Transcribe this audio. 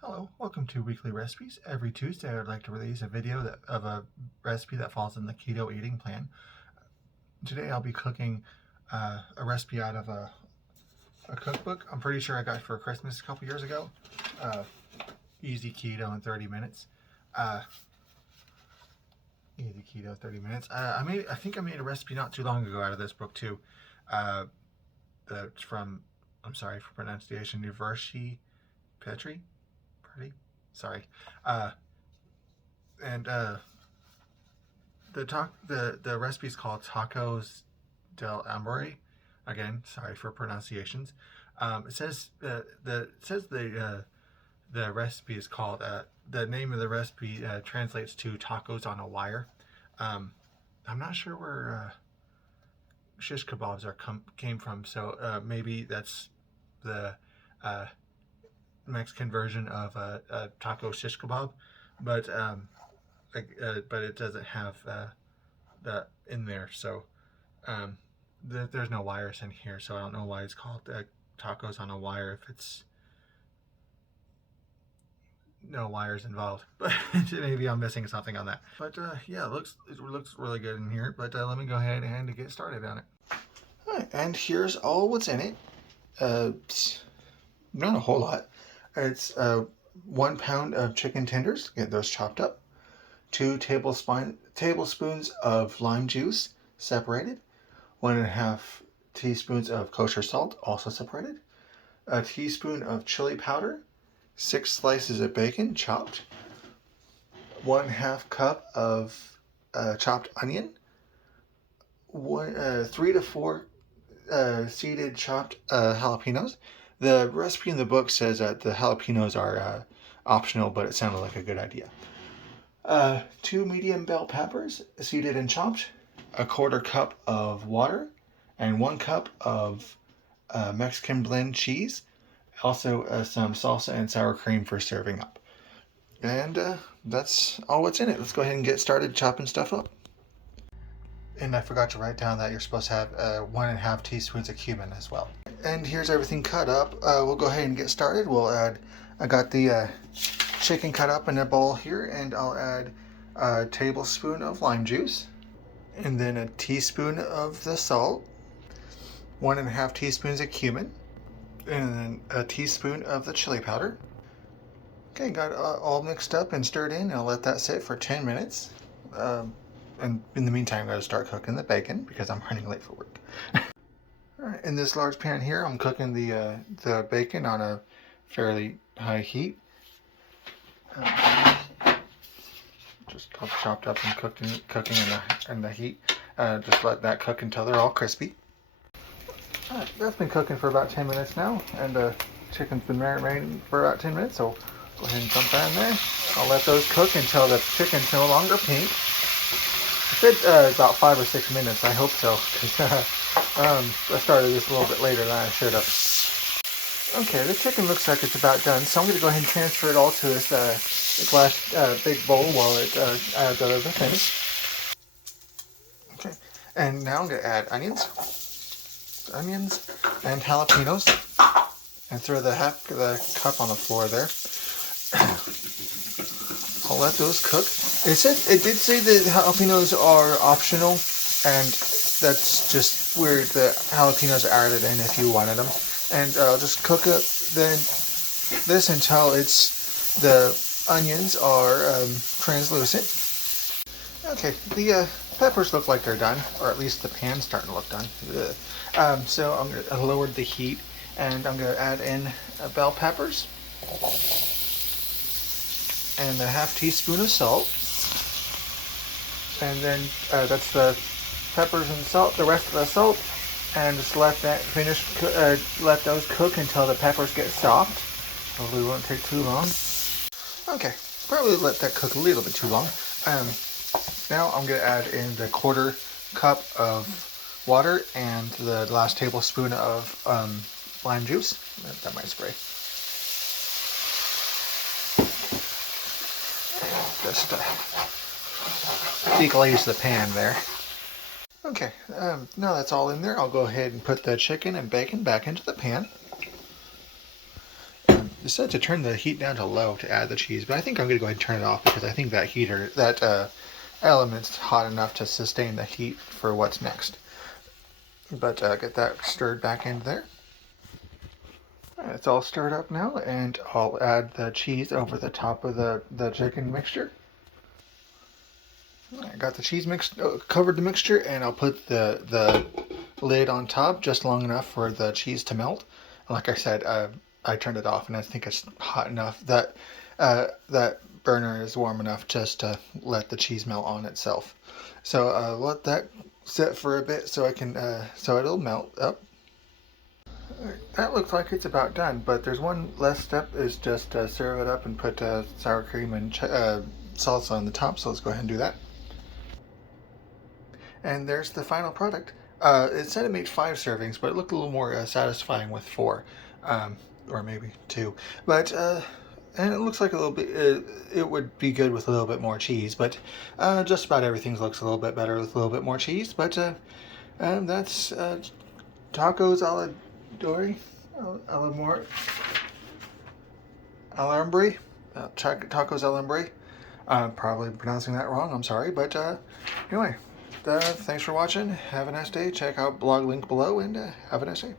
Hello, welcome to Weekly Recipes. Every Tuesday I would like to release a video of a recipe that falls in the keto eating plan. Today I'll be cooking a recipe out of a cookbook I'm pretty sure I got for Christmas a couple years ago. Easy Keto in 30 minutes. Easy Keto 30 minutes. I think I made a recipe not too long ago out of this book too. That's from, I'm sorry for pronunciation, Universi Petri? Sorry. The recipe is called tacos del Alambre. Again, sorry for pronunciations. It says the recipe is called the name of the recipe translates to tacos on a wire. I'm not sure where shish kebabs came from, so maybe that's the Mexican version of a taco shish kebab, but it doesn't have that in there, so there's no wires in here, so I don't know why it's called tacos on a wire if it's no wires involved. But maybe I'm missing something on that. But yeah, it looks really good in here. But let me go ahead and get started on it. All right, and here's all what's in it. Not a whole lot. It's 1 pound of chicken tenders, get those chopped up. 2 tablespoons of lime juice, separated. 1.5 teaspoons of kosher salt, also separated. A teaspoon of chili powder. 6 slices of bacon, chopped. 1/2 cup of chopped onion. 3 to 4 seeded chopped jalapenos. The recipe in the book says that the jalapenos are optional, but it sounded like a good idea. 2 medium bell peppers, seeded and chopped. 1/4 cup of water, and 1 cup of Mexican blend cheese. Also some salsa and sour cream for serving up. And that's all what's in it. Let's go ahead and get started chopping stuff up. And I forgot to write down that you're supposed to have 1.5 teaspoons of cumin as well. And here's everything cut up. We'll go ahead and get started. I got the chicken cut up in a bowl here, and I'll add a tablespoon of lime juice, and then a teaspoon of the salt, 1.5 teaspoons of cumin, and then a teaspoon of the chili powder. Okay, got it all mixed up and stirred in. I'll let that sit for 10 minutes. And in the meantime, I'm going to start cooking the bacon because I'm running late for work. Alright, in this large pan here, I'm cooking the bacon on a fairly high heat. Just chopped up and cooking in the heat. Just let that cook until they're all crispy. Alright, that's been cooking for about 10 minutes now, and the chicken's been marinating for about 10 minutes, so go ahead and dump that in there. I'll let those cook until the chicken's no longer pink. I said about 5 or 6 minutes, I hope so, because I started this a little bit later than I should have. Okay, the chicken looks like it's about done, so I'm going to go ahead and transfer it all to this glass big bowl while it adds other things. Okay, and now I'm going to add onions and jalapenos, and throw the cup on the floor there. I'll let those cook. It did say that jalapenos are optional, and that's just where the jalapenos are added in if you wanted them. And I'll just cook up this until the onions are translucent. Okay, the peppers look like they're done, or at least the pan's starting to look done. So I lowered the heat, and I'm going to add in bell peppers and a 1/2 teaspoon of salt, and then that's the peppers and salt, the rest of the salt, and just let that let those cook until the peppers get soft. Probably won't take too long. Okay, probably let that cook a little bit too long. Now I'm going to add in the 1/4 cup of water and the last tablespoon of lime juice. That might spray. Just deglaze the pan there. Okay, now that's all in there, I'll go ahead and put the chicken and bacon back into the pan. It said to turn the heat down to low to add the cheese, but I think I'm going to go ahead and turn it off because I think that element's hot enough to sustain the heat for what's next. But get that stirred back into there. It's all stirred up now, and I'll add the cheese over the top of the chicken mixture. I got the cheese covered the mixture, and I'll put the lid on top just long enough for the cheese to melt. And like I said, I turned it off, and I think it's hot enough that that burner is warm enough just to let the cheese melt on itself. So let that sit for a bit so I can so it'll melt up. That looks like it's about done, but there's one last step, is just serve it up and put sour cream and salsa on the top, so let's go ahead and do that. And there's the final product. It said it made 5 servings, but it looked a little more satisfying with 4, or maybe 2. But and it looks like a little bit. It would be good with a little bit more cheese, but just about everything looks a little bit better with a little bit more cheese. But that's tacos Alambre, tacos Alambre. I'm probably pronouncing that wrong. I'm sorry, but anyway. Thanks for watching. Have a nice day. Check out blog link below, and have a nice day.